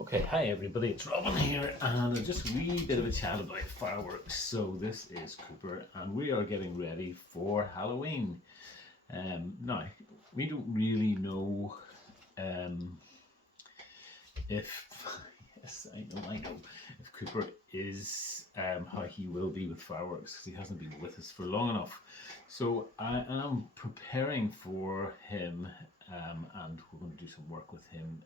Okay, hi everybody, it's Robin here, and just a wee bit of a chat about fireworks. So this is Cooper, and we are getting ready for Halloween. Now, we don't really know if, yes, I know, if Cooper is how he will be with fireworks, because he hasn't been with us for long enough. So I am preparing for him, and we're going to do some work with him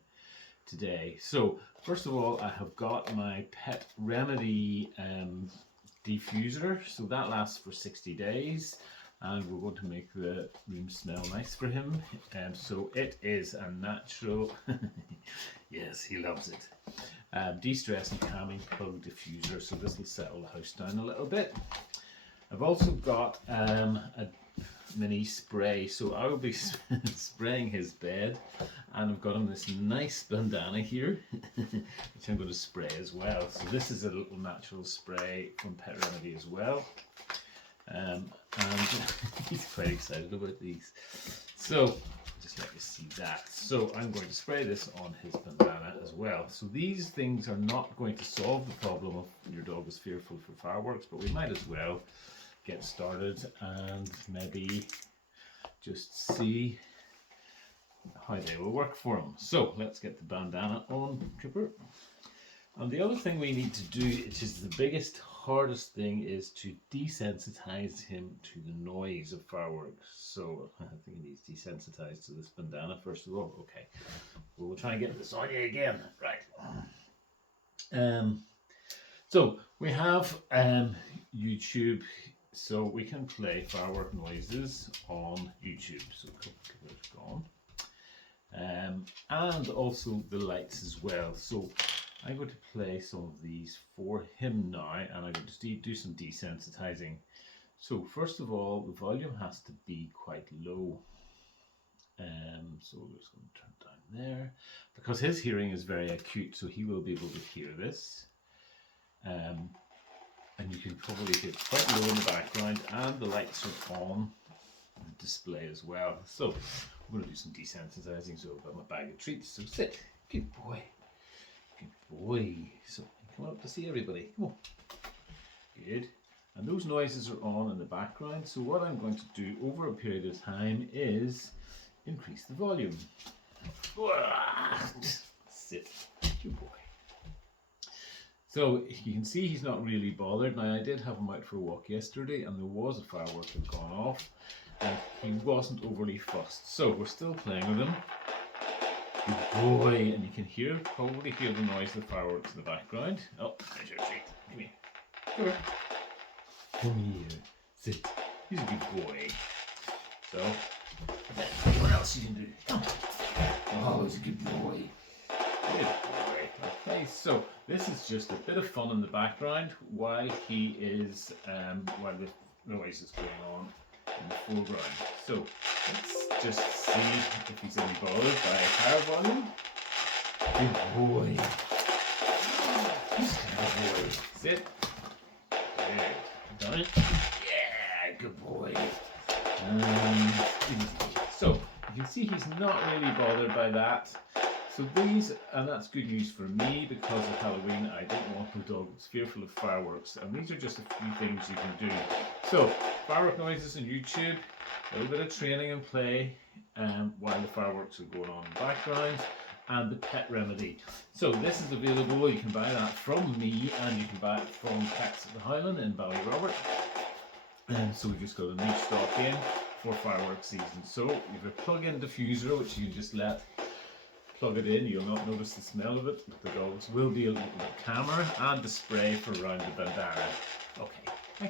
today. So first of all, I have got my Pet Remedy diffuser. So that lasts for 60 days and we're going to make the room smell nice for him. So it is a natural, yes, he loves it, de-stress and calming plug diffuser. So this will settle the house down a little bit. I've also got a mini spray, so I will be spraying his bed, and I've got him this nice bandana here which I'm going to spray as well. So this is a little natural spray from Pet Remedy as well, and he's quite excited about these, so just let you see that. So I'm going to spray this on his bandana as well. So these things are not going to solve the problem of your dog is fearful for fireworks, but we might as well get started and maybe just see how they will work for him. So let's get the bandana on, Cooper. And the other thing we need to do, which is the biggest, hardest thing, is to desensitize him to the noise of fireworks. So I think he needs desensitized to this bandana first of all. Okay, well, we'll try and get this on you again. Right. So we have YouTube. So we can play firework noises on YouTube. So it's gone. And also the lights as well. So I'm going to play some of these for him now, and I'm going to do some desensitizing. So first of all, the volume has to be quite low. So we're just going to turn it down there, because his hearing is very acute, so he will be able to hear this. And you can probably hear it quite low in the background, and the lights are on the display as well. So I'm going to do some desensitizing. So I've got my bag of treats. So sit, good boy, good boy. So come up to see everybody. Come on, good. And those noises are on in the background. So what I'm going to do over a period of time is increase the volume. Sit, good boy. So you can see he's not really bothered. Now I did have him out for a walk yesterday, and there was a firework that had gone off, and he wasn't overly fussed. So we're still playing with him. Good boy, and you can probably hear the noise of the fireworks in the background. Oh, there's your treat. Come here. Come here. Come here. Sit. He's a good boy. So what else you can do? Come. Oh, he's a good boy. Good boy. Okay, so this is just a bit of fun in the background while he is, while the noise is going on in the foreground. So let's just see if he's any bothered by a higher volume. Good boy. Good boy. Sit. Good. Done it. Yeah, good boy. So you can see he's not really bothered by that. So these, and that's good news for me, because of Halloween I don't want the dog that's fearful of fireworks, and these are just a few things you can do. So firework noises on YouTube, a little bit of training and play while the fireworks are going on in the background, and the Pet Remedy. So this is available, you can buy that from me, and you can buy it from Pets at the Highland in Ballyrobert. So we've just got a new stock in for fireworks season. So you have a plug-in diffuser, which you can just plug it in. You'll not notice the smell of it, but the dogs will be a little bit calmer, and the spray for around the bandana. Okay,